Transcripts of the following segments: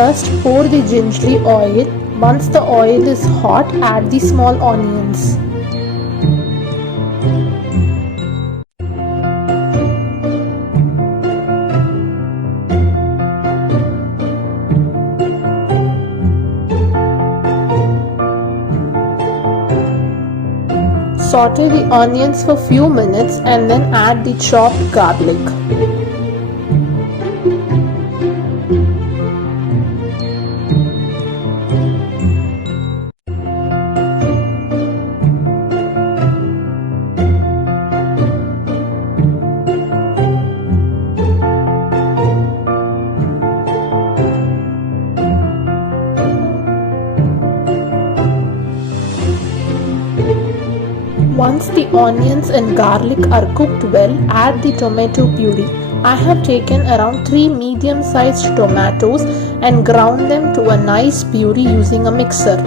First, pour the gingery oil. Once the oil is hot, add the small onions. Saute the onions for few minutes and then add the chopped garlic. Once the onions and garlic are cooked well, add the tomato puree. I have taken around 3 medium-sized tomatoes and ground them to a nice puree using a mixer.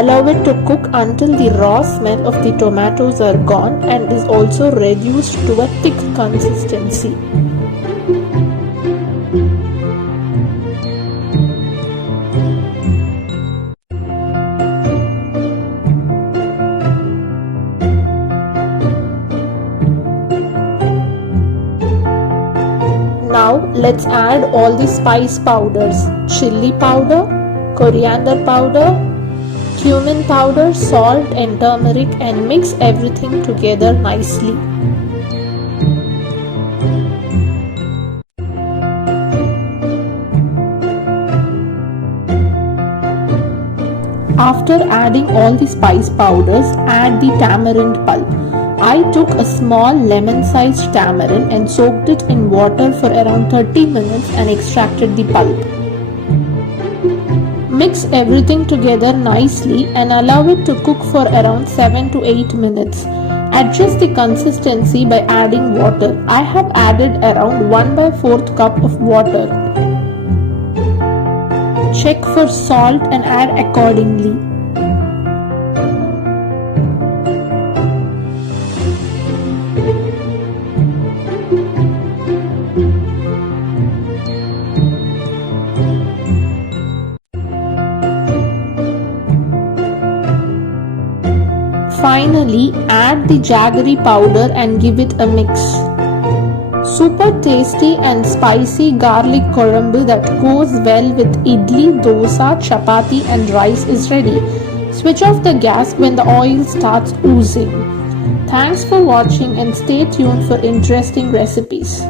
Allow it to cook until the raw smell of the tomatoes are gone and is also reduced to a thick consistency. Now let's add all the spice powders: chili powder, coriander powder, cumin powder, salt and turmeric, and mix everything together nicely. After adding all the spice powders, add the tamarind pulp. I took a small lemon-sized tamarind and soaked it in water for around 30 minutes and extracted the pulp. Mix everything together nicely and allow it to cook for around 7 to 8 minutes. Adjust the consistency by adding water. I have added around 1/4 cup of water. Check for salt and add accordingly. Finally, add the jaggery powder and give it a mix. Super tasty and spicy garlic kuzhambu that goes well with idly, dosa, chapathi and rice is ready. Switch off the gas when the oil starts oozing. Thanks for watching and stay tuned for interesting recipes.